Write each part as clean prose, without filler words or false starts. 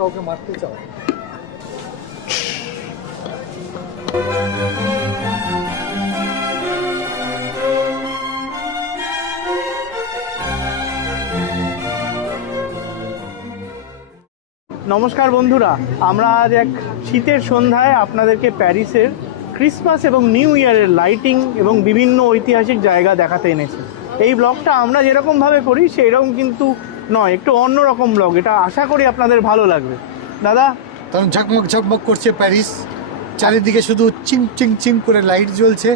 কাউকে মারতে চাও? নমস্কার বন্ধুরা, আমরা আজ এক শীতের সন্ধ্যায় আপনাদেরকে প্যারিসের ক্রিসমাস এবং নিউ ইয়ারের লাইটিং এবং বিভিন্ন ঐতিহাসিক জায়গা দেখাতে এনেছি। এই ব্লগটা আমরা যেরকমভাবে করি সেই রকম কিন্তু নয়, একটু অন্যরকম ব্লগ। এটা আশা করি আপনাদের ভালো লাগবে। দাদা, তখন ঝকমক ঝকমক করছে প্যারিস, চারিদিকে শুধু চিম চিম চিম করে লাইট জ্বলছে,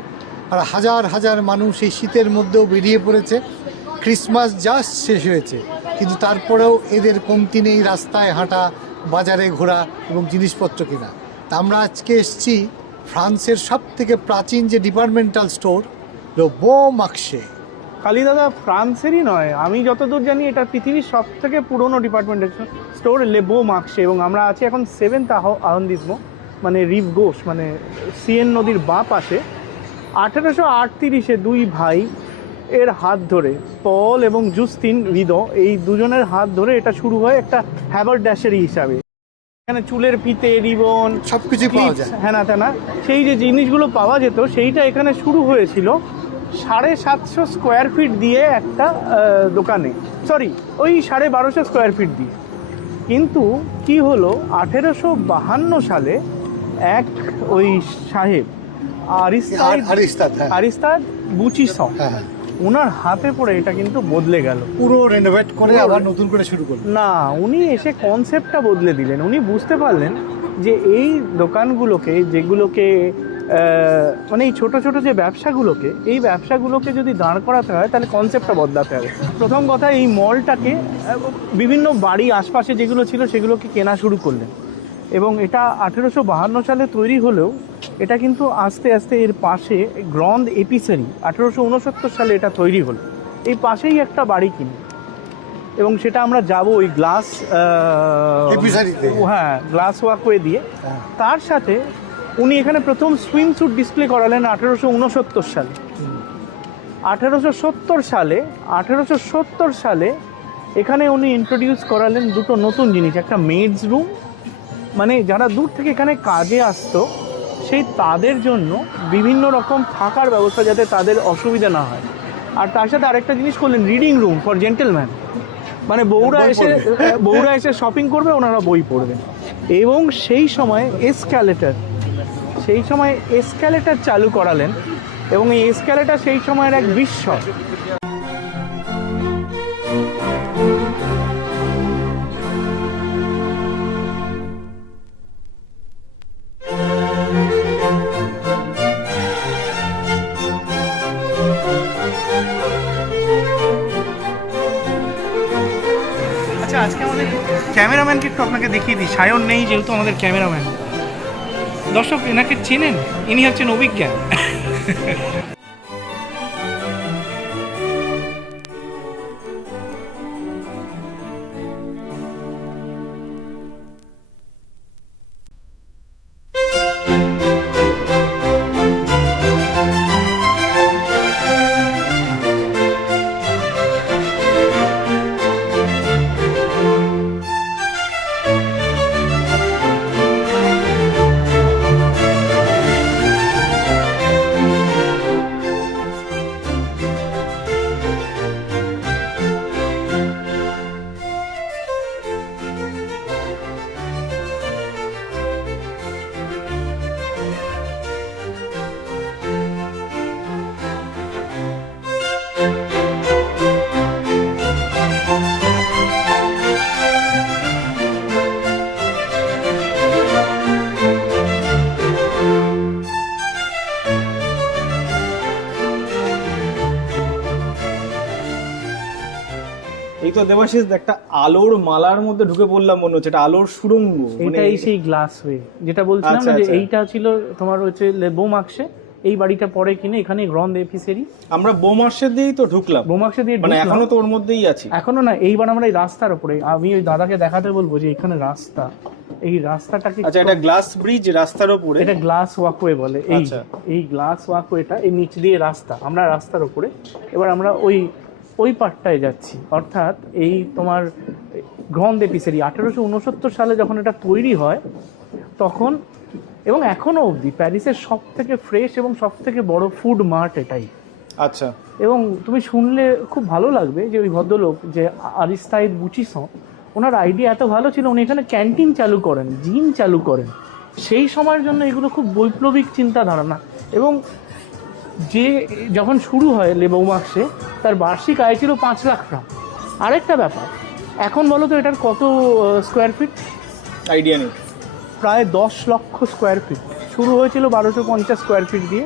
আর হাজার হাজার মানুষ এই শীতের মধ্যেও বেরিয়ে পড়েছে। ক্রিসমাস জাস্ট শেষ হয়েছে, কিন্তু তারপরেও এদের কমতি নেই রাস্তায় হাঁটা, বাজারে ঘোরা এবং জিনিসপত্র কেনা। তা আমরা আজকে এসেছি ফ্রান্সের সব থেকে প্রাচীন যে ডিপার্টমেন্টাল স্টোর, লো বো মার্শে। খালি দাদা ফ্রান্সেরই নয়, আমি যতদূর জানি এটা পৃথিবীর সব থেকে পুরনো ডিপার্টমেন্টাল স্টোর লে বো মার্শে। এবং আমরা আছি এখন 7th আররondissement, মানে রিভ গোস, মানে সিয়েন নদীর বাঁ পাশে। 1838-এ দুই ভাই এর হাত ধরে, পল এবং জুস্তিন রিদো, এই দুজনের হাত ধরে এটা শুরু হয় একটা হ্যাবারড্যাশেরি হিসাবে। এখানে চুলের ফিতে, রিবন, সবকিছু পাওয়া যায়, হ্যাঁ না তেনা, সেই যে জিনিসগুলো পাওয়া যেত সেইটা এখানে শুরু হয়েছিল 750 স্কোয়ার ফিট দিয়ে একটা দোকানে, সরি ওই 1250 স্কোয়ার ফিট দিয়ে। কিন্তু কি হলো, 1852 সালে এক ওই সাহেব আরিস্তাদ বুচিসং, ওনার হাতে পড়ে এটা কিন্তু বদলে গেল, পুরো রেনোভেট করে আবার নতুন করে শুরু করলেন। না, উনি এসে কনসেপ্টটা বদলে দিলেন। উনি বুঝতে পারলেন যে এই দোকানগুলোকে, যেগুলোকে মানে এই ছোটো ছোটো যে ব্যবসাগুলোকে, এই ব্যবসাগুলোকে যদি দাঁড় করাতে হয় তাহলে কনসেপ্টটা বদলাতে হবে। প্রথম কথা, এই মলটাকে বিভিন্ন বাড়ি আশপাশে যেগুলো ছিল সেগুলোকে কেনা শুরু করলেন। এবং এটা 1852 সালে তৈরি হলেও এটা কিন্তু আস্তে আস্তে এর পাশে গ্রন্ড এপিসারি 1869 সালে এটা তৈরি হলো। এই পাশেই একটা বাড়ি কিনে, এবং সেটা আমরা যাব ওই গ্লাস এপিসারিতে, হ্যাঁ, গ্লাস ওয়াকওয়ে দিয়ে। তার সাথে উনি এখানে প্রথম সুইম স্যুট ডিসপ্লে করালেন 1869 সালে। 1870 সালে এখানে উনি ইন্ট্রোডিউস করালেন দুটো নতুন জিনিস, একটা মেডস রুম, মানে যারা দূর থেকে এখানে কাজে আসতো সেই তাদের জন্য বিভিন্ন রকম থাকার ব্যবস্থা, যাতে তাদের অসুবিধা না হয়। আর তার সাথে আরেকটা জিনিস করলেন, রিডিং রুম ফর জেন্টেলম্যান, মানে বউরা এসে শপিং করবে, ওনারা বই পড়বেন। এবং সেই সময় এসক্যালেটার চালু করালেন, এবং এই এসক্যালেটার সেই সময়ের এক বিস্ময়। আচ্ছা, আজকে আমাদের ক্যামেরাম্যানকে একটু আপনাকে দেখিয়ে দিই। সায়ন নেই যেহেতু আমাদের ক্যামেরাম্যান। দর্শক এনাকে চেনেন, ইনি হচ্ছেন অভিজ্ঞান। এই তো দেবাশিস, একটা আলোর মালার মধ্যে ঢুকে পড়লাম, মনে হচ্ছে এটা আলোর সুড়ঙ্গ। এইটাই সেই গ্লাস ওয়ে যেটা বলছিলাম না, যে আচ্ছা। এইটা ছিল তোমার হচ্ছে লে বো মার্শে। এই বাড়িটা পরে কিনে এখানে গ্রন্ড এপিসারি, আমরা বো মার্শে দিয়েই তো ঢুকলাম, বো মার্শে দিয়ে মানে ঢুকলাম। এখনো তো ওর মধ্যেই আছি। এখনো না, এইবার আমরা এই রাস্তার উপরে, আমি ওই দাদাকে দেখাতে বলবো যে এখানে রাস্তা, এই রাস্তাটাকে, আচ্ছা, এটা গ্লাস ব্রিজ রাস্তার উপরে, এটা গ্লাস ওয়াকওয়ে বলে। আচ্ছা। এই গ্লাস ওয়াকওয়েটা, এই নিচ দিয়ে রাস্তা, আমরা রাস্তার উপরে। এবার আমরা ওই ওই পার্টটায় যাচ্ছি, অর্থাৎ এই তোমার গ্রন্ড এপিসেরি 1869 সালে যখন এটা তৈরি হয় তখন, এবং এখনও অবধি প্যারিসের সব থেকে ফ্রেশ এবং সব থেকে বড় ফুড মার্ট এটাই। আচ্ছা। এবং তুমি শুনলে খুব ভালো লাগবে যে ওই ভদ্রলোক যে আরিস্টাইড বুচিসন, ওনার আইডিয়া এত ভালো ছিল, উনি এখানে ক্যান্টিন চালু করেন, জিম চালু করেন। সেই সময়ের জন্য এগুলো খুব বৈপ্লবিক চিন্তাধারা না। এবং যে যখন শুরু হয় লে বৌমার্সে, তার বার্ষিক আয় ছিল 5 লাখ ফ্রাঙ্ক। আরেকটা ব্যাপার, এখন বলো তো এটার কত স্কোয়ার ফিট? আইডিয়া নেই। প্রায় 10 লক্ষ স্কোয়ার ফিট। শুরু হয়েছিল 1250 স্কোয়ার ফিট দিয়ে,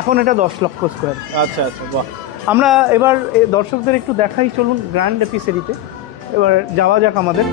এখন এটা 10 লক্ষ স্কোয়ার। আচ্ছা আচ্ছা, বাহ। আমরা এবার দর্শকদের একটু দেখাই, চলুন গ্র্যান্ড এপিসেরিতে এবার যাওয়া যাক আমাদের।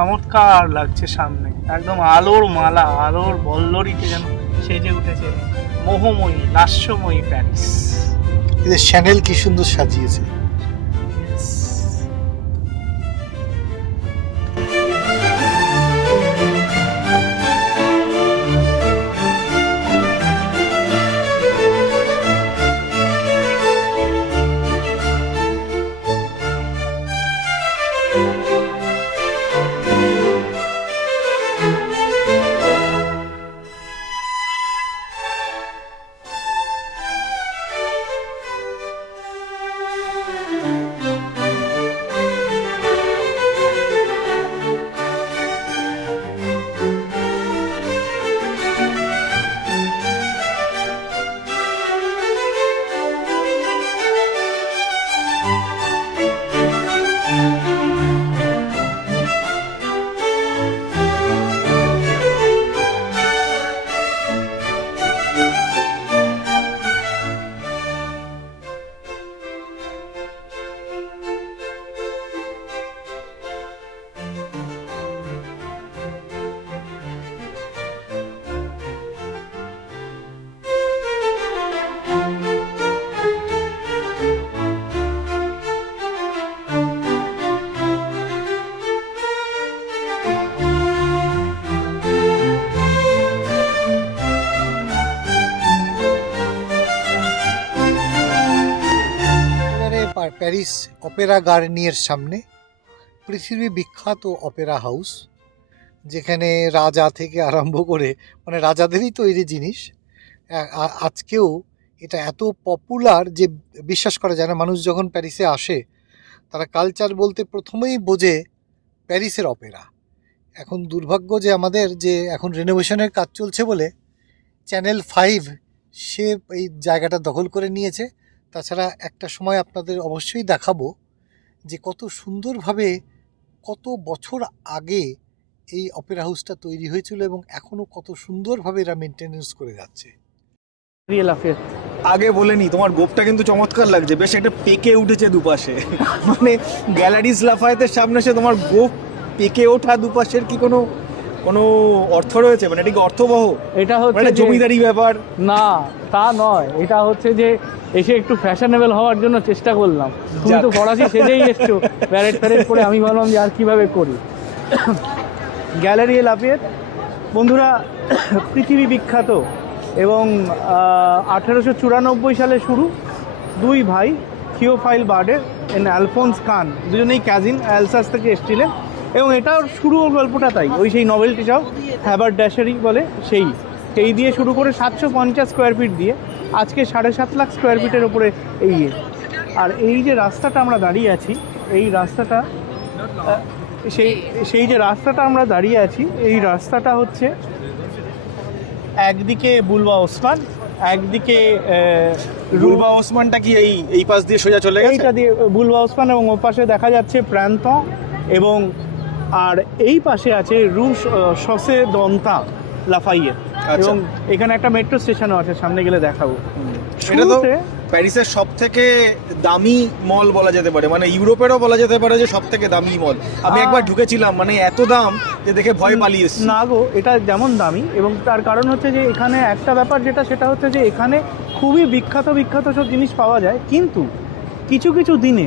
চমৎকার লাগছে, সামনে একদম আলোর মালা, আলোর বল্লরিতে যেন সেজে উঠেছে মোহময়ী লাস্যময়ী প্যারিস। এদের শ্যানেল কি সুন্দর সাজিয়েছে। প্যারিস অপেরা গার্নিয়ের সামনে পৃথিবী বিখ্যাত অপেরা হাউস, যেখানে রাজা থেকে আরম্ভ করে মানে রাজাদেরই তৈরি জিনিস আজকেও এটা এত পপুলার যে বিশ্বাস করা যায় না। মানুষ যখন প্যারিসে আসে তারা কালচার বলতে প্রথমেই বোঝে প্যারিসের অপেরা। এখন দুর্ভাগ্য যে আমাদের যে এখন রেনোভেশনের কাজ চলছে বলে চ্যানেল 5 সে এই জায়গাটা দখল করে নিয়েছে। তাছাড়া একটা সময় আপনাদের অবশ্যই দেখাবো যে কত সুন্দরভাবে কত বছর আগে এই অপেরা হাউসটা তৈরি হয়েছিল এবং এখনো কত সুন্দরভাবে এরা মেনটেনেন্স করে যাচ্ছে। Real affair. আগে বলে নি, তোমার গোপটা কিন্তু চমৎকার লাগছে, বেশ একটা পেকে উঠেছে দুপাশে। মানে গ্যালারিজ লাফায়েতের সামনে এসে তোমার গোপ পেকে ওঠা দুপাশের কি কোনো কোনো অর্থ রয়েছে? মানে এটা কি অর্থবহ? এটা হচ্ছে মানে যে- জমিদারি ব্যাপার? না, তা নয়, এটা হচ্ছে যে এসে একটু ফ্যাশনেবল হওয়ার জন্য চেষ্টা করলাম। তুমি তো যাক। ফরাসি সেজেই এসছো প্যারেড প্যারেড করে, আমি ভাবলাম যে আর কিভাবে করি। গ্যালারি লাফিয়েত বন্ধুরা পৃথিবী বিখ্যাত এবং 1894 সালে শুরু। দুই ভাই থিওফাইল বার্ডের এন্ড অ্যালফোন্স খান, দুজনেই ক্যাজিন অ্যালসাস থেকে এসেছিলেন এবং এটার শুরু গল্পটা তাই ওই সেই নভেলটিটাও হ্যাবার্ড ড্যাশারি বলে সেই দিয়ে শুরু করে 750 স্কোয়ার ফিট দিয়ে আজকে 7.5 লাখ স্কোয়ার ফিটের ওপরে এই আর এই যে রাস্তাটা আমরা দাঁড়িয়ে আছি, এই রাস্তাটা সেই যে রাস্তাটা আমরা দাঁড়িয়ে আছি, এই রাস্তাটা হচ্ছে একদিকে বুলবা ওসমান, একদিকে রুবা ওসমানটা কি এই পাশ দিয়ে সোজা চলে গেছে? এইটা দিয়ে বুলবা ওসমান এবং ওর পাশে দেখা যাচ্ছে প্রান্ত এবং আর এই পাশে আছে রুশ শসে দন্তা লাফাইয়ে এবং এখানে একটা মেট্রো স্টেশনও আছে, সামনে গেলে দেখাবো। এটা তো শুরুতে প্যারিসের সব থেকে দামি মল বলা যেতে পারে, মানে ইউরোপেরও বলা যেতে পারে যে সব থেকে দামি মল। আমি একবার ঢুকেছিলাম, মানে এত দাম যে দেখে ভয় পালিয়ে এসেছি। না গো, এটা যেমন দামি এবং তার কারণ হচ্ছে যে এখানে একটা ব্যাপার যেটা সেটা হচ্ছে যে এখানে খুবই বিখ্যাত বিখ্যাত সব জিনিস পাওয়া যায়, কিন্তু কিছু কিছু দিনে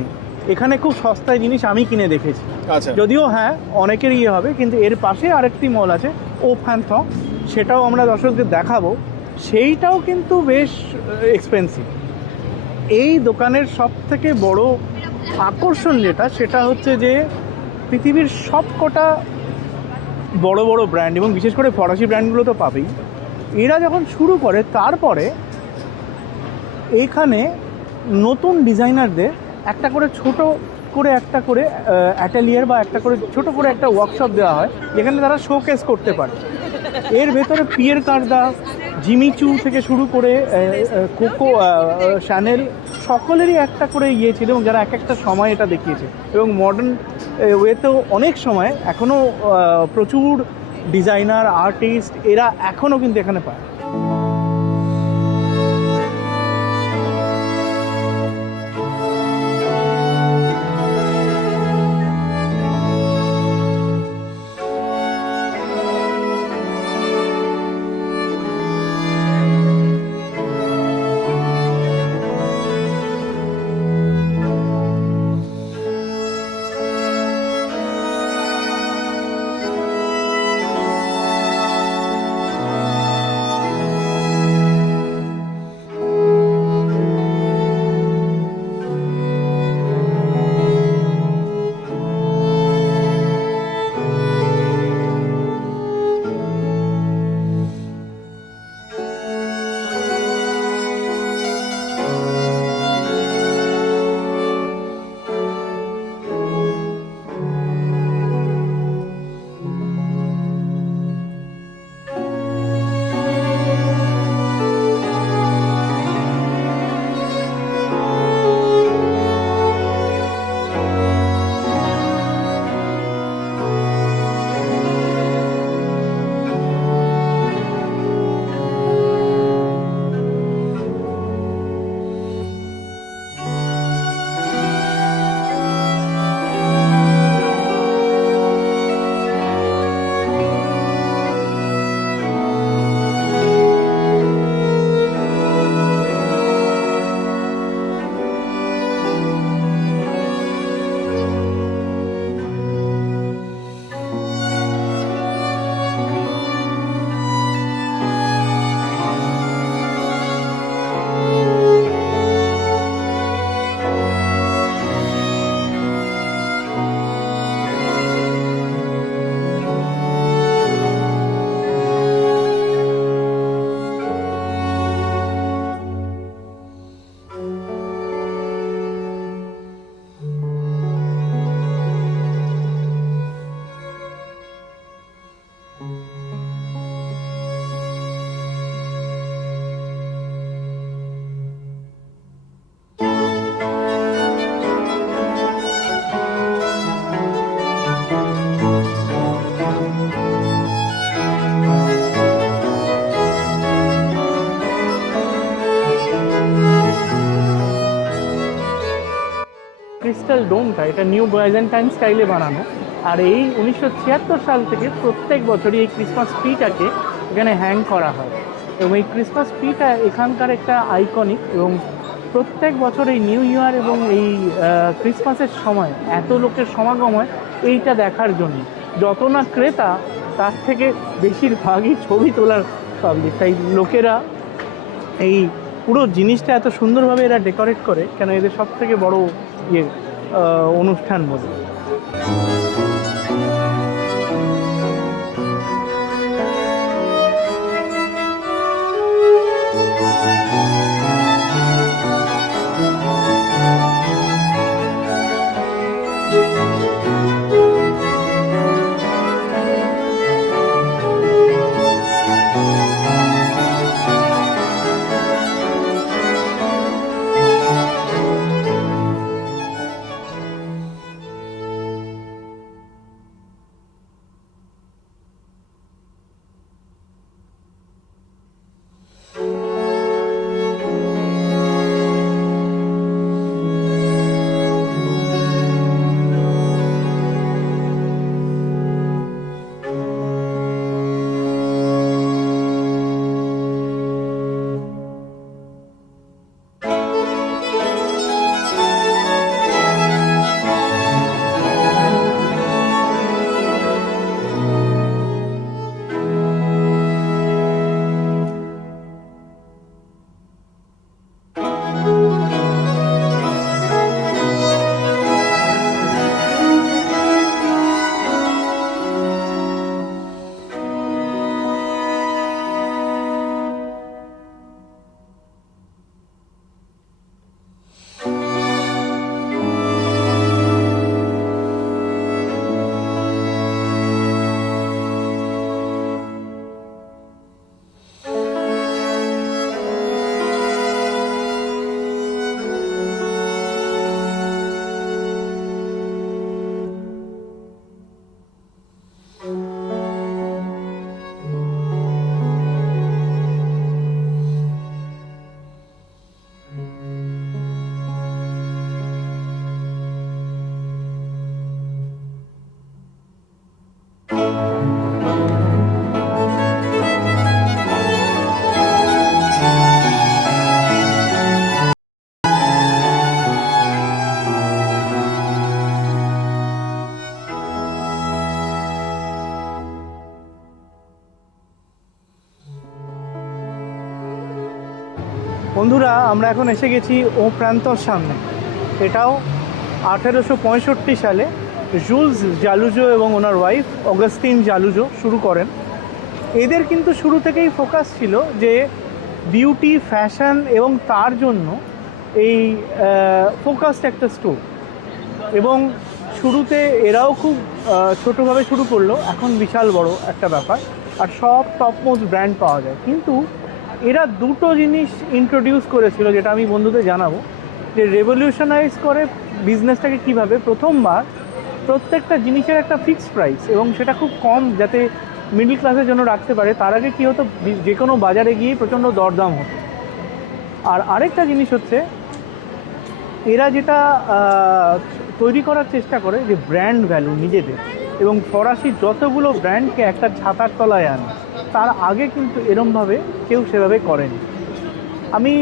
এখানে খুব সস্তায় জিনিস আমি কিনে দেখেছি। আচ্ছা, যদিও হ্যাঁ অনেকের ইয়ে হবে, কিন্তু এর পাশে আরেকটি মল আছে ও ফ্যান্থম, সেটাও আমরা দর্শকদের দেখাবো। সেইটাও কিন্তু বেশ এক্সপেন্সিভ। এই দোকানের সব থেকে বড় আকর্ষণ যেটা সেটা হচ্ছে যে পৃথিবীর সব কটা বড় বড় ব্র্যান্ড এবং বিশেষ করে ফরাসি ব্র্যান্ডগুলো তো পাবেই, এরা যখন শুরু করে তারপরে এইখানে নতুন ডিজাইনারদের একটা করে ছোট করে একটা করে অ্যাটেলিয়ার বা একটা করে ছোট করে একটা ওয়ার্কশপ দেওয়া হয়, যেখানে তারা শোকেস করতে পারে। এর ভেতরে পিয়ের কার্দা, জিমিচু থেকে শুরু করে কোকো, শ্যানেল, সকলেরই একটা করে ইয়ে ছিল এবং যারা এক একটা সময় এটা দেখিয়েছে এবং মডার্ন ওয়েতেও অনেক সময় এখনও প্রচুর ডিজাইনার আর্টিস্ট এরা এখনও কিন্তু এখানে পায়। ক্রিস্টাল ডোমটা, এটা নিউ বাইজেন্টাইন স্টাইলে বানানো। আর এই 1976 সাল থেকে প্রত্যেক বছরই এই ক্রিসমাস ট্রিটাকে এখানে হ্যাং করা হয়, এবং এই ক্রিসমাস ট্রিটা এখানকার একটা আইকনিক। এবং প্রত্যেক বছর এই নিউ ইয়ার এবং এই ক্রিসমাসের সময় এত লোকের সমাগম হয় এইটা দেখার জন্য। যত না ক্রেতা, তার থেকে বেশিরভাগই ছবি তোলার পাবলিক। তাই লোকেরা এই পুরো জিনিসটা এত সুন্দরভাবে এরা ডেকোরেট করে, কেন এদের সব থেকে বড় অনুষ্ঠান বলে। বন্ধুরা, আমরা এখন এসে গেছি ও প্রান্তর সামনে। এটাও 1865 সালে জুলস জালুজো এবং ওনার ওয়াইফ অগাস্টিন জালুজো শুরু করেন। এদের কিন্তু শুরু থেকেই ফোকাস ছিল যে বিউটি, ফ্যাশন, এবং তার জন্য এই ফোকাসড একটা স্টোর। এবং শুরুতে এরাও খুব ছোটোভাবে শুরু করলো, এখন বিশাল বড় একটা ব্যাপার, আর সব টপমোস্ট ব্র্যান্ড পাওয়া যায়। কিন্তু এরা দুটো জিনিস ইন্ট্রোডিউস করেছিল, যেটা আমি বন্ধুদের জানাবো, যে রেভলিউশনাইজ করে বিজনেসটাকে কীভাবে। প্রথমবার প্রত্যেকটা জিনিসের একটা ফিক্সড প্রাইস, এবং সেটা খুব কম, যাতে মিডল ক্লাসের জন্য রাখতে পারে। তার আগে কী হতো, যে কোনো বাজারে গিয়ে প্রচণ্ড দরদাম হতো। আর আরেকটা জিনিস হচ্ছে, এরা যেটা তৈরি করার চেষ্টা করে যে ব্র্যান্ড ভ্যালু নিজেদের, এবং ফরাসি যতগুলো ব্র্যান্ডকে একটা ছাতার তলায় আনে, তার আগে কিন্তু এরমভাবে কেউ সেভাবে করেনি। আমি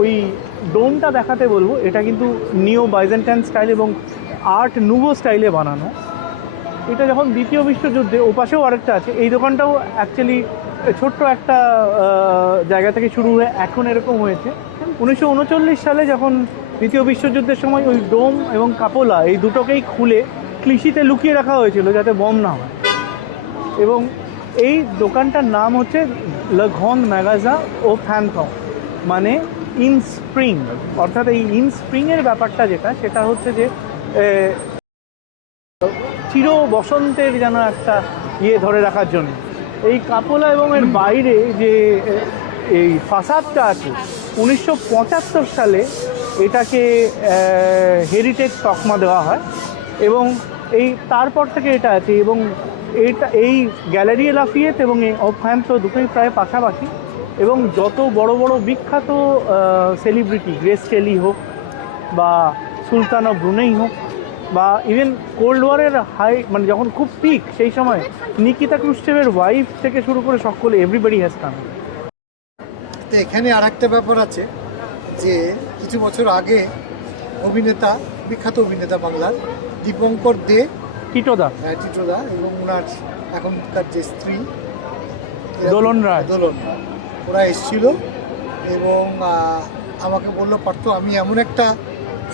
ওই ডোমটা দেখাতে বলবো। এটা কিন্তু নিও বাইজেন্টাইন স্টাইল এবং আর্ট নুভো স্টাইলে বানানো। এটা যখন দ্বিতীয় বিশ্বযুদ্ধে, ওপাশেও আরেকটা আছে, এই দোকানটাও অ্যাকচুয়ালি ছোট্ট একটা জায়গা থেকে শুরু হয়ে এখন এরকম হয়েছে। 1939 সালে যখন দ্বিতীয় বিশ্বযুদ্ধের সময় ওই ডোম এবং কাপোলা এই দুটোকেই খুলে ক্লিশিতে লুকিয়ে রাখা হয়েছিল যাতে বম না হয়। এবং এই দোকানটার নাম হচ্ছে লে গ্র্যান্ড ম্যাগাজিন ও ফ্যান্থম, মানে ইন স্প্রিং। অর্থাৎ এই ইন স্প্রিংয়ের ব্যাপারটা যেটা, সেটা হচ্ছে যে চির বসন্তের যেন একটা ধরে রাখার জন্য। এই কাপোলা এবং এর বাইরে যে এই ফাসাদটা আছে, 1975 সালে এটাকে হেরিটেজ তকমা দেওয়া হয়, এবং তারপর থেকে এটা আছে। এবং এই গ্যালারি লাফিয়েত এবং এই অফ্যান্থো দুটোই প্রায় পাশাপাশি। এবং যত বড় বড় বিখ্যাত সেলিব্রিটি, গ্রেস কেলি হোক বা সুলতান অফ ব্রুনেই হোক, বা ইভেন কোল্ড ওয়ারের হাই মানে যখন খুব পিক সেই সময় নিকিতা ক্রুশ্চেভের ওয়াইফ থেকে শুরু করে সকলে এভরিবডি হ্যাজ কাম। তো এখানে আর একটা ব্যাপার আছে যে কিছু বছর আগে অভিনেতা, বিখ্যাত অভিনেতা বাংলার দীপঙ্কর দে, টিটোদা টিটোদা এবং ওনার এখনকার যে স্ত্রী দোলন রায়, ওরা এসেছিল এবং আমাকে বললো পার্থ আমি এমন একটা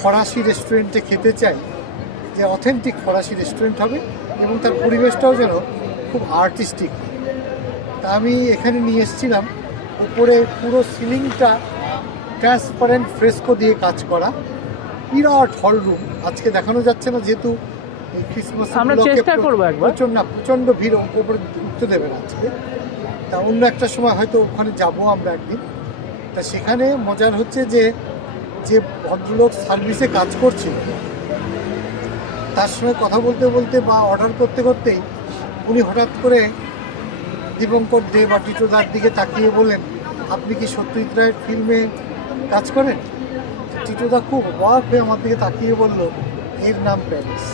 ফরাসি রেস্টুরেন্টে খেতে চাই যে অথেন্টিক ফরাসি রেস্টুরেন্ট হবে এবং তার পরিবেশটাও যেন খুব আর্টিস্টিক। তা আমি এখানে নিয়ে এসেছিলাম, উপরে পুরো সিলিংটা ট্রান্সপারেন্ট ফ্রেস্কো দিয়ে কাজ করা, বিরাট হল রুম। আজকে দেখানো যাচ্ছে না যেহেতু এই ক্রিসমাস, আমরা চেষ্টা করবো একবার। প্রচণ্ড ভিড়, উপরে উঠতে দেবে না আজকে। তা অন্য একটা সময় হয়তো ওখানে যাবো আমরা একদিন। তা সেখানে মজার হচ্ছে যে যে ভদ্রলোক সার্ভিসে কাজ করছে তার সঙ্গে কথা বলতে বলতে বা অর্ডার করতে করতেই উনি হঠাৎ করে দীপঙ্কর দে বা টিটোদার দিকে তাকিয়ে বললেন, আপনি কি সত্যজিৎ রায়ের ফিল্মে কাজ করেন? টিটোদা খুব অবাক হয়ে আমার দিকে তাকিয়ে বলল, এর নাম প্যারিস।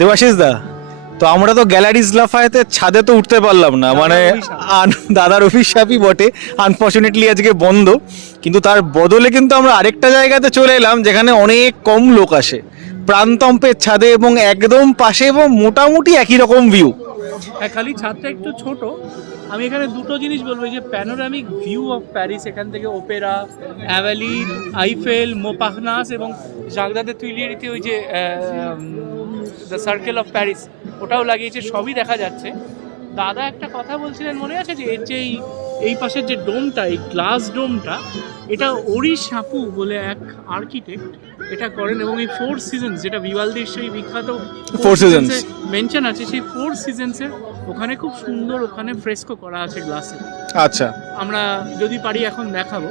দেবাশিস দা, তো আমরা তো গ্যালারিজ লাফায়েতের ছাদে তো উঠতে পারলাম না, মানে দাদার অভিশাপই বটে, আনফর্চুনেটলি আজকে বন্ধ। কিন্তু তার বদলে কিন্তু আমরা আরেকটা জায়গাতে চলে এলাম যেখানে অনেক কম লোক আসে, প্রান্তম্পের ছাদে, এবং একদম পাশে এবং মোটামুটি একই রকম ভিউ। হ্যাঁ, খালি ছাদটা একটু ছোট। আমি এখানে দুটো জিনিস বলবো, যে প্যানোরামিক ভিউ অফ প্যারিস, এখান থেকে ওপেরা, অ্যাভালি, আইফেল, মোপাখনাস এবং জাগদাদের তুইলিয়ারিতে ওই যে দ্য সার্কেল অফ প্যারিস, ওটাও লাগিয়েছে, সবই দেখা যাচ্ছে। দাদা একটা কথা বলছিলেন মনে আছে, যে এর যে এই পাশের যে ডোমটা, এই গ্লাস ডোমটা, এটা ওরিশ সাপু বলে এক আর্কিটেক্ট এটা করেন, এবং এই 4 সিজনস, যেটা ভিভালদির সেই বিখ্যাত 4 সিজনস মেনশন আছে, সেই 4 সিজনসের ওখানে খুব সুন্দর ওখানে ফ্রেস্কো করা আছে গ্লাসে। আচ্ছা, আমরা যদি পারি এখন দেখাবো।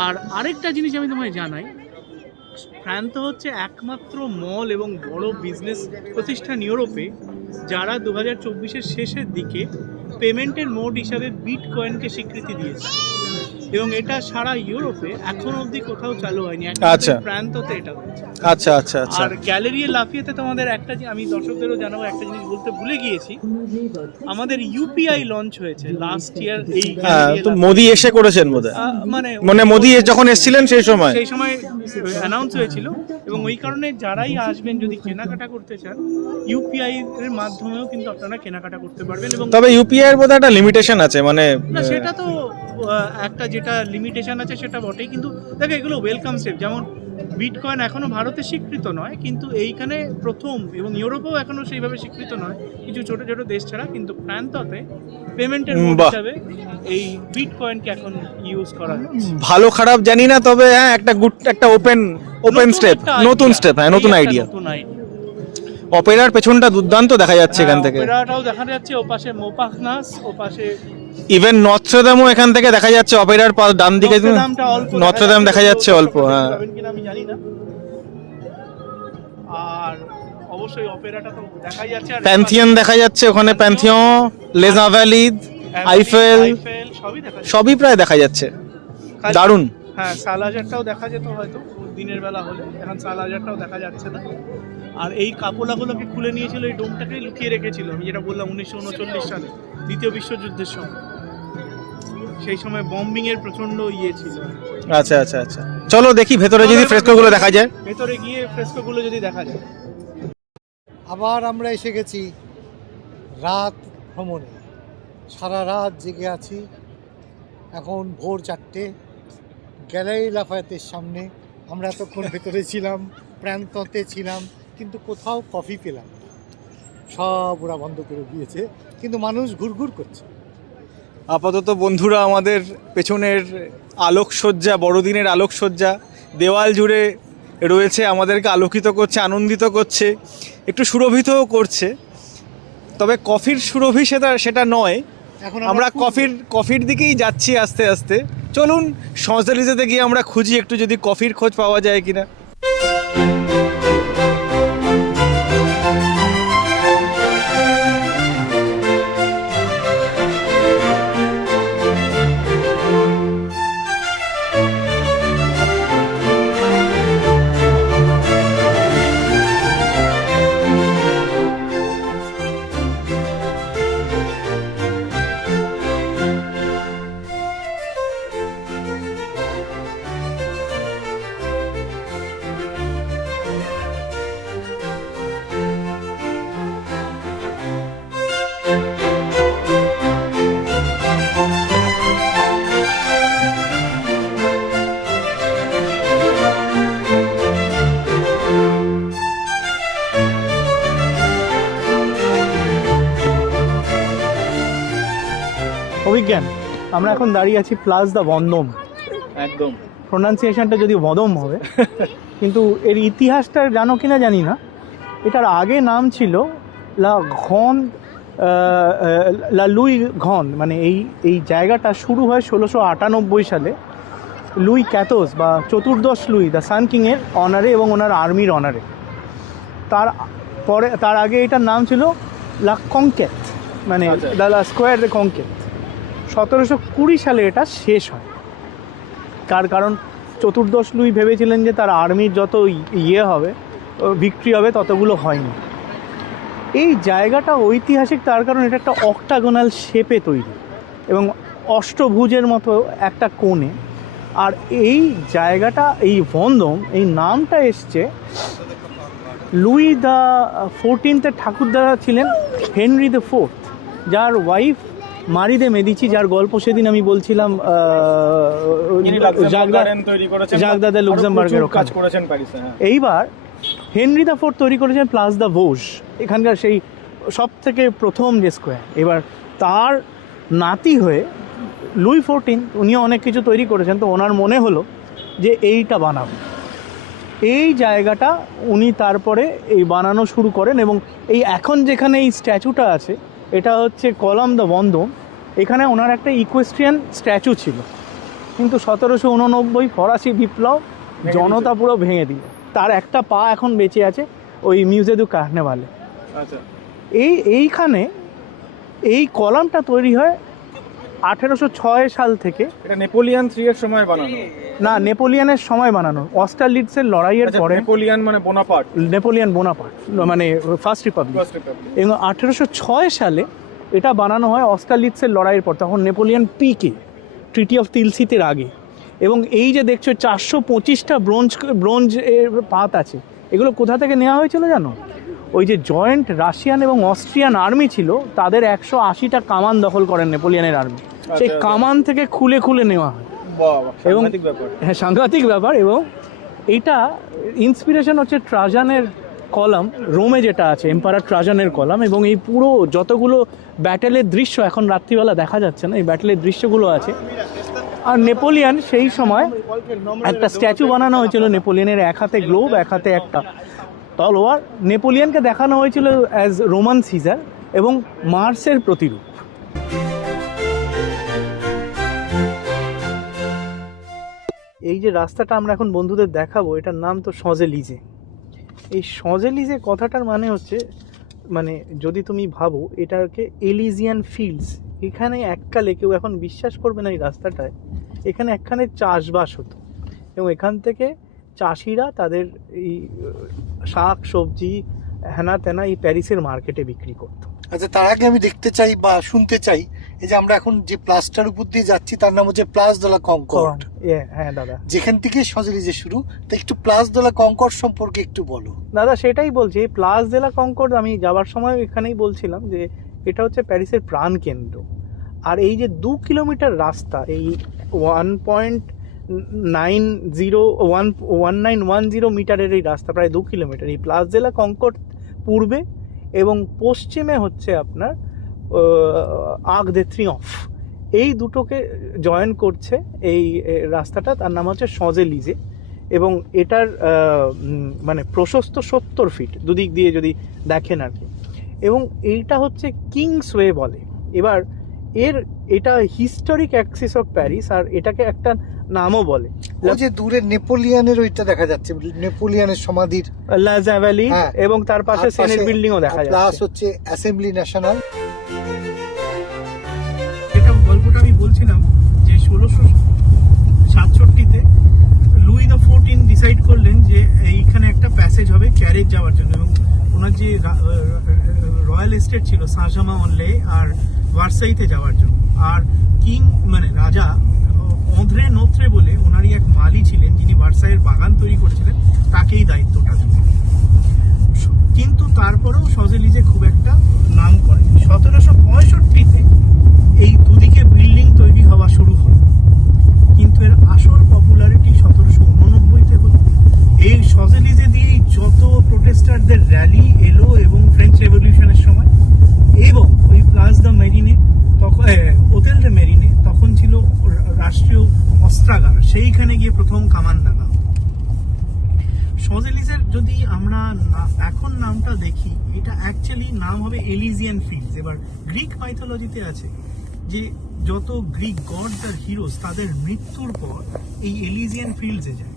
আর আরেকটা জিনিস আমি তোমায় জানাই, প্রান্ত হচ্ছে একমাত্র মল এবং বড় বিজনেস প্রতিষ্ঠান ইউরোপে যারা 2024-এর শেষের দিকে পেমেন্টের মোড হিসাবে বিটকয়েনকে স্বীকৃতি দিয়েছে, এবং এটা সারা ইউরোপে এখন অবধি কোথাও চালু হয়নি, আচ্ছা, প্রান্ততে এটা হচ্ছে। আচ্ছা আচ্ছা আচ্ছা। আর গ্যালারি লাফিয়েতে তোমাদের একটা আমি দর্শকদেরও জানাবো, একটা জিনিস বলতে ভুলে গিয়েছি, আমাদের ইউপিআই লঞ্চ হয়েছে লাস্ট ইয়ার। এই তো মোদি এসে করেছেন বোধহয়, মানে মোদি যখন এসেছিলেন সেই সময় অ্যানাউন্স হয়েছিল, এবং ওই কারণে যারাই আসবেন যদি কেনাকাটা করতে চান, ইউপিআই এর মাধ্যমেও কিন্তু আপনারা কেনাকাটা করতে পারবেন। এবং তবে ইউপিআই এর বোধহয় একটা লিমিটেশন আছে, মানে না, সেটা তো একটা যেটা লিমিটেশন আছে সেটা বটেই, কিন্তু দেখো এগুলো ওয়েলকাম স্টেপ। যেমন বিটকয়েন এখনো ভারতে স্বীকৃত নয়, কিন্তু এইখানে প্রথম, এবং ইউরোপেও এখনো সেইভাবে স্বীকৃত নয় কিছু ছোট ছোট দেশ ছাড়া, কিন্তু প্রান্ততে পেমেন্টের মোড হিসাবে এই বিটকয়েনকে এখন ইউজ করা হচ্ছে। ভালো খারাপ জানি না, তবে হ্যাঁ একটা গুড, একটা ওপেন স্টেপ, নতুন স্টেপ, হ্যাঁ নতুন আইডিয়া। অপেরার পেছনটা দুর্দান্ত দেখা যাচ্ছে এখান থেকে, অপেরাটাও দেখা যাচ্ছে, ওপাশে মোপাখনাস, ওপাশে ইভেন নত্রদামও এখান থেকে দেখা যাচ্ছে, অপেরার ডান দিকে নত্রদাম দেখা যাচ্ছে অল্প, হ্যাঁ আমি জানি না। আর অবশ্যই অপেরাটা তো দেখা যাচ্ছে, আর প্যান্থিয়ন দেখা যাচ্ছে ওখানে, প্যান্থিয়ন, লেজ আভালিদ, আইফেল, সবই প্রায় দেখা যাচ্ছে, দারুণ। হ্যাঁ, সালাজারটাও দেখা যেত হয়তো দিনের বেলা হলে, এখন সালাজারটাও দেখা যাচ্ছে না। আর এই কাপড়াগুলোকে খুলে নিয়েছিল, এই ডোমটাকে লুকিয়ে রেখেছিল, আমি যেটা বললাম 1939 সালে দ্বিতীয় বিশ্বযুদ্ধের সময়। সেই সময় বম্বিং এর প্রচন্ড ইয়ে ছিল। আচ্ছা আচ্ছা আচ্ছা, চলো দেখি ভেতরে যদি ফ্রেস্কোগুলো দেখা যায়। ভেতরে গিয়ে ফ্রেস্কোগুলো যদি দেখা যায়। আবার আমরা এসে গেছি রাত ভ্রমণে। সারা রাত জেগে আছি। এখন ভোর 4টে, গ্যালারি লাফায়েতের সামনে। আমরা এতক্ষণ ভেতরে ছিলাম, প্রান্ততে ছিলাম, কিন্তু কোথাও কফি পেলাম না। সব ওরা বন্ধ করে দিয়েছে, কিন্তু মানুষ ঘুরঘুর করছে। আপাতত বন্ধুরা আমাদের পেছনের আলোকসজ্জা, বড়দিনের আলোকসজ্জা দেওয়াল জুড়ে রয়েছে, আমাদেরকে আলোকিত করছে, আনন্দিত করছে, একটু সুরভিতও করছে। তবে কফির সুরভি সেটা নয়। এখন আমরা কফির দিকেই যাচ্ছি আস্তে আস্তে। চলুন শঁজেলিজেতে গিয়ে আমরা খুঁজি একটু যদি কফির খোঁজ পাওয়া যায় কিনা। অভিজ্ঞান, আমরা এখন দাঁড়িয়ে আছি প্লাস দ্য বন্দম। একদম প্রোনাউন্সিয়েশনটা যদিও বদম হবে, কিন্তু এর ইতিহাসটা জানো কিনা জানি না। এটার আগে নাম ছিল লা ঘন, লা লুই ঘন। মানে এই জায়গাটা শুরু হয় 1698 সালে লুই ক্যাথোস বা চতুর্দশ লুই দ্য সান কিংয়ের অনারে এবং ওনার আর্মির অনারে। তার আগে এটার নাম ছিল লা কংকেত, মানে লা স্কোয়ার দ্য কংকেত। 1720 সালে এটা শেষ হয়। তার কারণ চতুর্দশ লুই ভেবেছিলেন যে তার আর্মির যত ইয়ে হবে, ভিক্টরি হবে, ততগুলো হয়নি। এই জায়গাটা ঐতিহাসিক তার কারণ এটা একটা অক্টাগোনাল শেপে তৈরি এবং অষ্টভুজের মতো একটা কোণে। আর এই জায়গাটা, এই বন্দম, এই নামটা এসছে লুই দ্য 14 ঠাকুরদারা ছিলেন হেনরি দ্য 4, যার ওয়াইফ মারি দে মেদিচি, যার গল্প সেদিন আমি বলছিলাম জাগদাদে লুক্সেমবার্গের কাজ করেছেন প্যারিসে। এইবার হেনরি দ্য 4 তৈরি করেছেন প্লাস দ্য ভোজ, এখানকার সেই সব থেকে প্রথম যে স্কোয়ার। এবার তার নাতি হয়ে লুই 14 উনিও অনেক কিছু তৈরি করেছেন, তো ওনার মনে হলো যে এইটা বানাবো। এই জায়গাটা উনি তারপরে এই বানানো শুরু করেন এবং এই এখন যেখানে এই স্ট্যাচুটা আছে এটা হচ্ছে কলাম দ্য বন্দম। এখানে ওনার একটা ইকুয়েস্ট্রিয়ান স্ট্যাচু ছিল, কিন্তু 1789 ফরাসি বিপ্লব জনতা পুরো ভেঙে দিল। তার একটা পা এখন বেঁচে আছে ওই মিউজে দু কার্নেভালে। আচ্ছা, এইখানে এই কলামটা তৈরি হয় 1806 সাল থেকে। এটা নেপোলিয়ান 3 এর সময় বানানো না, নেপোলিয়ানের সময় বানানো, অস্টারলিটসের লড়াইয়ের পরে। নেপোলিয়ান মানে নেপোলিয়ান বোনাপার্ট, মানে ফার্স্ট রিপাবলিক। এবং 1806 সালে এটা বানানো হয় অস্টারলিটসের লড়াইয়ের পর, তখন নেপোলিয়ান পিকে, ট্রিটি অফ তিলসিতের আগে। এবং এই যে দেখছো 425টা ব্রোঞ্জ পাত আছে, এগুলো কোথা থেকে নেওয়া হয়েছিল জানো? ওই যে জয়েন্ট রাশিয়ান এবং অস্ট্রিয়ান আর্মি ছিল, তাদের 180টা কামান দখল করেন নেপোলিয়ানের আর্মি, সেই কামান থেকে খুলে খুলে নেওয়া হয়। এবং হ্যাঁ, সাংঘাতিক ব্যাপার। এবং এইটা ইন্সপিরেশন হচ্ছে ট্রাজানের কলাম, রোমে যেটা আছে এম্পারার ট্রাজানের কলাম। এবং এই পুরো যতগুলো ব্যাটেলের দৃশ্য এখন রাত্রিবেলা দেখা যাচ্ছে না, এই ব্যাটেলের দৃশ্যগুলো আছে। আর নেপোলিয়ান সেই সময় একটা স্ট্যাচু বানানো হয়েছিল নেপোলিয়ানের, এক হাতে গ্লোব, এক হাতে একটা তলোয়ার। নেপোলিয়ানকে দেখানো হয়েছিল অ্যাজ রোমান সিজার এবং মার্সের প্রতিরূপ। এই যে রাস্তাটা আমরা এখন বন্ধুদের দেখাবো, এটার নাম তো শঁজেলিজে। এই শঁজেলিজে কথাটার মানে হচ্ছে, মানে যদি তুমি ভাবো এটাকে এলিজিয়ান ফিল্ডস। এখানে এককালে, কেউ এখন বিশ্বাস করবে না এই রাস্তাটায়, এখানে একখানে চাষবাস হতো এবং এখান থেকে চাষিরা তাদের এই শাক সবজি হেনা তেনা এই প্যারিসের মার্কেটে বিক্রি করতো। আচ্ছা, তার আগে আমি দেখতে চাই বা শুনতে চাই, এই যে আমরা এখন যে প্লাসটার উপর দিয়ে যাচ্ছি তার নাম হচ্ছে প্লাস দে লা কনকর্ড, হ্যাঁ দাদা, যেখান থেকে শজেলিজে শুরু। তো একটু প্লাস দে লা কনকর্ড সম্পর্কে একটু বলো। দাদা সেটাই বলছি, এই প্লাস দে লা কনকর্ড আমি যাওয়ার সময় এখানেই বলছিলাম যে এটা হচ্ছে প্যারিসের প্রাণকেন্দ্র। আর এই যে 2 কিলোমিটার রাস্তা, এই 1910 মিটারের এই রাস্তা, প্রায় 2 কিলোমিটার, এই প্লাস দে লা কনকর্ড পূর্বে এবং পশ্চিমে হচ্ছে আপনার আর্ক দে ট্রিয়ম্ফ, এই দুটোকে জয়েন করছে এই রাস্তাটা। তার নাম হচ্ছে শজেলিজে এবং এটার মানে প্রশস্ত 70 ফিট দুদিক দিয়ে যদি দেখেন আর কি। এবং এইটা হচ্ছে কিংসওয়ে বলে। এবার এটা হিস্টোরিক অ্যাক্সিস অফ প্যারিস, আর এটাকে একটা নামও বলে। ওই যে দূরে নেপোলিয়ানের ওইটা দেখা যাচ্ছে, নেপোলিয়ানের সমাধির লা জাভালি, হ্যাঁ। এবং তার পাশে সেনেট বিল্ডিংও দেখা প্লাস যাচ্ছে। হচ্ছে অ্যাসেম্বলি ন্যাশনাল। এটা গল্পটা আমি বলছিলাম যে 1667-তে লুই দ্য 14 ডিসাইড করলেন যে এইখানে একটা প্যাসেজ হবে ক্যারেজ যাওয়ার জন্য, এবং ওনার যে রয়্যাল এস্টেট ছিল সাঁ-জার্মান-অন-লে আর ভার্সাইতে যাওয়ার জন্য। আর কিং মানে রাজা অন্দ্রে নোত্রে বলে ওনারই এক মালি ছিলেন, যিনি ভার্সাইয়ের বাগান তৈরি করেছিলেন, তাকেই দায়িত্বটা দিলেন। কিন্তু তারপরেও শজেলিজে খুব একটা নাম করেনি। 1765-তে এই দুদিকে বিল্ডিং তৈরি হওয়া শুরু হয়, কিন্তু এর আসল পপুলারিটি 1789-তে হলো। এই শজেলিজে দিয়েই যত প্রোটেস্টারদের র্যালি এলো এবং ফ্রেঞ্চ রেভলিউশনের সময়, এবং ওই প্লাস দ্য মেরিনে তখন হোটেল দ্য মেরিনে তখন ছিল রাষ্ট্রীয় অস্ত্রাগার, সেইখানে গিয়ে প্রথম কামান দাগা। শজেলিজের যদি আমরা এখন নামটা দেখি, এটা অ্যাকচুয়ালি নাম হবে এলিজিয়ান ফিল্ডস। এবার গ্রিক মাইথোলজিতে আছে যে যত গ্রিক গডস আর হিরোজ তাদের মৃত্যুর পর এই এলিজিয়ান ফিল্ডসে যায়।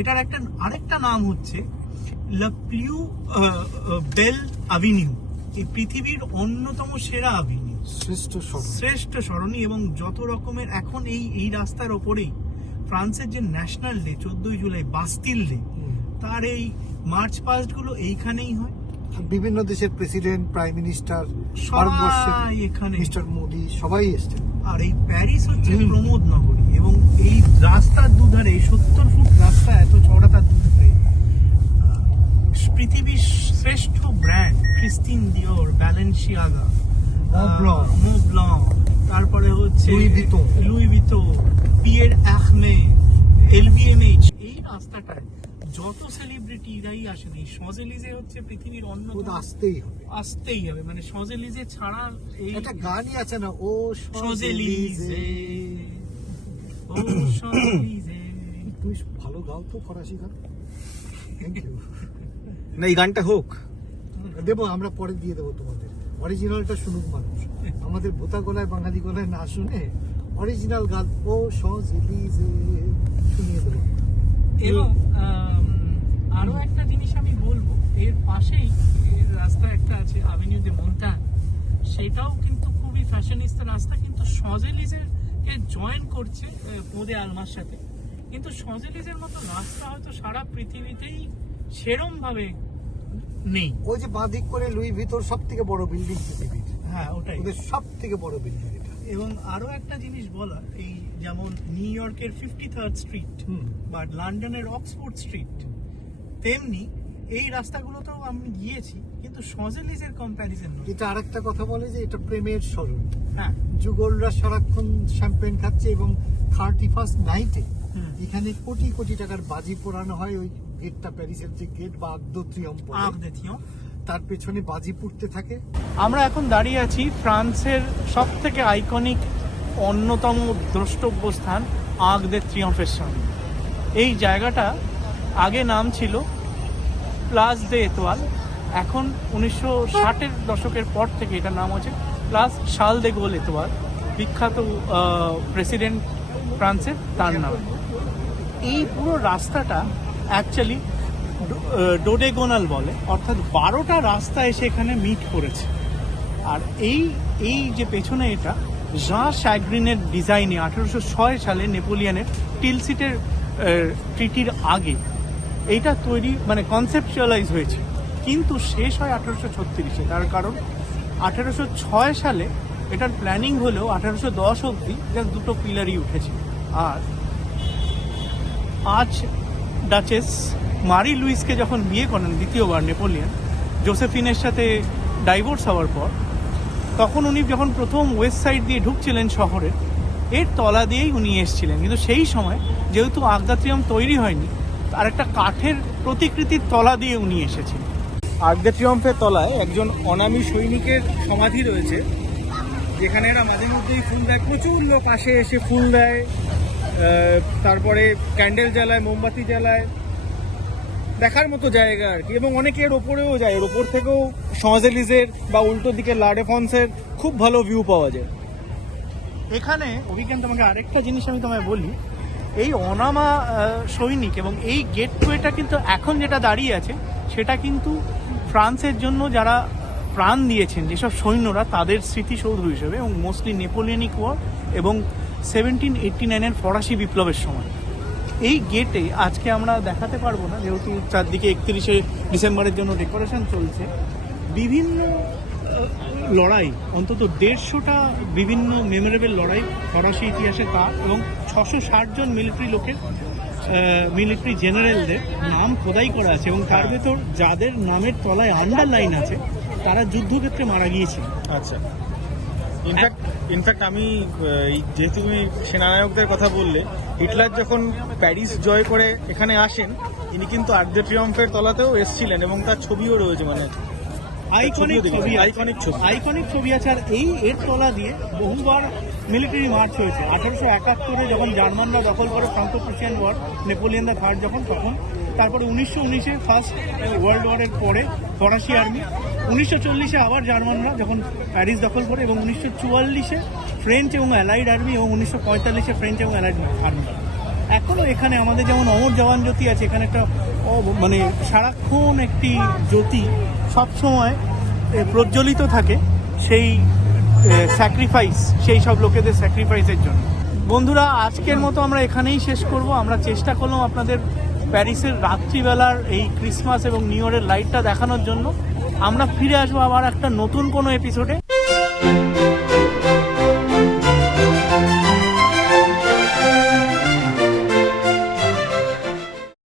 এটার আরেকটা নাম হচ্ছে লা প্লিউ বেল অ্যাভিনিউ, এই পৃথিবীর অন্যতম সেরা অ্যাভিনিউ, শ্রেষ্ঠ সরণি। এবং যত রকমের এখন এই রাস্তার ওপরেই ফ্রান্সের যে national day 14 July Bastille day, তার এই মার্চ পাস্ট গুলো এইখানেই হয়। বিভিন্ন দেশের প্রেসিডেন্ট, প্রাইম মিনিস্টার, সবাই এখানে, মিস্টার মোদি, সবাই এসেছেন। আর এই প্যারিস হচ্ছে প্রমোদ নগরী, এবং এই রাস্তার দুধারে 70 ফুট রাস্তা, এত চওড়া তার দুধারে পৃথিবীর শ্রেষ্ঠ ব্র্যান্ড ক্রিস্টিন দিওর, ব্যালেন্সিয়াগা, মোবলং, তারপরে হচ্ছে লুই ভিতো, পিয়ের আখমে, এলভিএমএইচ। এই রাস্তাটায় যত সেলিব্রিটিরাই আসেন, এই শজেলিজে হচ্ছে পৃথিবীর অন্যতম, আসতেই হবে। মানে শজেলিজে ছাড়া এই একটা গানই আছে না, ও শজেলিজে, ও শজেলিজে। তুমি ভালো গাও তো ফরাসি গান। Thank you. না, এই গানটা হোক, দেবো, আমরা পরে দিয়ে দেবো তোমাদের। অরিজিনালটা শুনুক মানুষ, আমাদের ভোতা গলায় বাঙালি গলায় না শুনে অরিজিনাল গান ও শজেলিজে শুনিয়ে দেবো। এবং আরো একটা জিনিস আমি বলবো, এর পাশেই এর রাস্তা একটা আছে অ্যাভিনিউ দে মন্টান, সেটাও কিন্তু খুবই ফ্যাশনিস্তা রাস্তা, কিন্তু শজেলিজের কে জয়েন করছে পোদে আলমার সাথে। কিন্তু শজেলিজের মতো রাস্তা হয়তো সারা পৃথিবীতেই সেরম ভাবে নেই। ওই যে বাঁদিক করে লুই ভিতর সব থেকে বড় বিল্ডিং পৃথিবীর, হ্যাঁ ওটাই ওদের সব থেকে বড় বিল্ডিং এটা। এবং আরো একটা জিনিস বলা, এই যেমন নিউ ইয়র্কের 53rd স্ট্রিট বা লন্ডনের অক্সফোর্ড স্ট্রিট, তেমনি এই রাস্তাগুলোতেও আমি গিয়েছি, কিন্তু শজেলিজের কম্প্যারিজন নয়। এটা আরেকটা কথা বলে যে এটা প্রেমের স্মরণ। হ্যাঁ, যুগলরা সারাক্ষণ শ্যাম্পেন খাচ্ছে এবং 31st নাইটে এখানে কোটি কোটি টাকার বাজি পোড়ানো হয়। ওই গেটটা, প্যারিসের যে গেট বা আর্ক দে ট্রিয়ম্ফ, তার পেছনে বাজি পুড়তে থাকে। আমরা এখন দাঁড়িয়ে আছি ফ্রান্সের সব থেকে আইকনিক অন্যতম দ্রষ্টব্য স্থান আর্ক দে ট্রিয়ম্ফের সামনে। এই জায়গাটা আগে নাম ছিল প্লাস দে এতোয়াল, এখন 1960-এর দশকের পর থেকে এটার নাম হচ্ছে প্লাস শার্ল দে গোল এতোয়াল, বিখ্যাত প্রেসিডেন্ট ফ্রান্সের, তার নাম। এই পুরো রাস্তাটা অ্যাকচুয়ালি ডোডেগোনাল বলে, অর্থাৎ 12টা রাস্তা এসে এখানে মিট করেছে। আর এই যে পেছনে এটা জাঁ শ্যাগ্রিনের ডিজাইনে 1806 সালে নেপোলিয়নের টিলসিটের ট্রিটির আগে এইটা তৈরি মানে কনসেপচুয়ালাইজ হয়েছে, কিন্তু শেষ হয় 1836-এ। তার কারণ 1806 সালে এটার প্ল্যানিং হলেও 1810 অবধি জাস্ট দুটো পিলারই উঠেছে। আর আজ ডাচেস মারি লুইসকে যখন বিয়ে করেন দ্বিতীয়বার নেপোলিয়ন, জোসেফিনের সাথে ডাইভোর্স হওয়ার পর, তখন উনি যখন প্রথম ওয়েস্ট সাইড দিয়ে ঢুকছিলেন শহরের, এর তলা দিয়েই উনি এসেছিলেন। কিন্তু সেই সময় যেহেতু আর্ক দ্য ট্রিউম্ফ তৈরি হয়নি, আর একটা কাঠের প্রতিকৃতির তলা দিয়ে উনি এসেছিলেন। আর্ক দ্য ট্রিউম্ফের তলায় একজন অনামী সৈনিকের সমাধি রয়েছে, যেখানে এরা মাঝে মধ্যেই ফুল দেয়, প্রচুর লোক আসে, এসে ফুল দেয়, তারপরে ক্যান্ডেল জ্বালায়, মোমবাতি জ্বালায়, দেখার মতো জায়গা আর কি। এবং অনেকে এর ওপরেও যায়, এর ওপর থেকেও শঁজেলিজের বা উল্টো দিকে লা ডেফন্সের খুব ভালো ভিউ পাওয়া যায়। এখানে অভিজ্ঞান, তোমাকে আরেকটা জিনিস আমি তোমায় বলি, এই অনামা সৈনিক এবং এই গেটওয়েটা কিন্তু এখন যেটা দাঁড়িয়ে আছে সেটা কিন্তু ফ্রান্সের জন্য যারা প্রাণ দিয়েছেন যেসব সৈন্যরা, তাদের স্মৃতিসৌধ হিসেবে, এবং মোস্টলি নেপোলিয়নিক ওয়ার এবং 1789-এর ফরাসি বিপ্লবের সময়। এই গেটে আজকে আমরা দেখাতে পারবো না, যেহেতু চারদিকে 31শে ডিসেম্বরের জন্য ডেকোরেশন চলছে। বিভিন্ন লড়াই, অন্তত 150টা বিভিন্ন মেমোরেবল লড়াই ফরাসি ইতিহাসে তা, এবং 660 জন মিলিটারি জেনারেলদের নাম খোদাই করা আছে, এবং তার ভেতর যাদের নামের তলায় আন্ডারলাইন আছে তারা যুদ্ধক্ষেত্রে মারা গিয়েছে। আচ্ছা, ইনফ্যাক্ট আমি যেহেতু তুমি সেনানায়কদের কথা বললে, হিটলার যখন প্যারিস জয় করে এখানে আসেন, তিনি কিন্তু আর্ক দ্য ট্রিউম্ফের তলাতেও এসেছিলেন, এবং তার ছবিও রয়েছে, মানে আইকনিক ছবি আছে। আর এর তলা দিয়ে বহুবার মিলিটারি মার্চ হয়েছে। 1871-এ যখন জার্মানরা দখল করে Franco Prussian war, Napoleon the third তখন, তারপরে 1919-এ ফার্স্ট ওয়ার্ল্ড ওয়ারের পরে ফরাসি আর্মি, 1940-এ আবার জার্মানরা যখন প্যারিস দখল করে, এবং 1944-এ ফ্রেঞ্চ এবং অ্যালাইড আর্মি, এবং 1945-এ ফ্রেঞ্চ এবং অ্যালাইড আর্মি। এখনও এখানে আমাদের যেমন অমর জওয়ান জ্যোতি আছে, এখানে একটা মানে সারাক্ষণ একটি জ্যোতি সবসময় প্রজ্বলিত থাকে, সেই স্যাক্রিফাইস, সেই সব লোকেদের স্যাক্রিফাইসের জন্য। বন্ধুরা, আজকের মতো আমরা এখানেই শেষ করব। আমরা চেষ্টা করলাম আপনাদের প্যারিসের রাত্রিবেলার এই ক্রিসমাস এবং নিউ ইয়ারের লাইটটা দেখানোর জন্য। আমরা ফিরে আসবো আবার একটা নতুন কোনো এপিসোডে।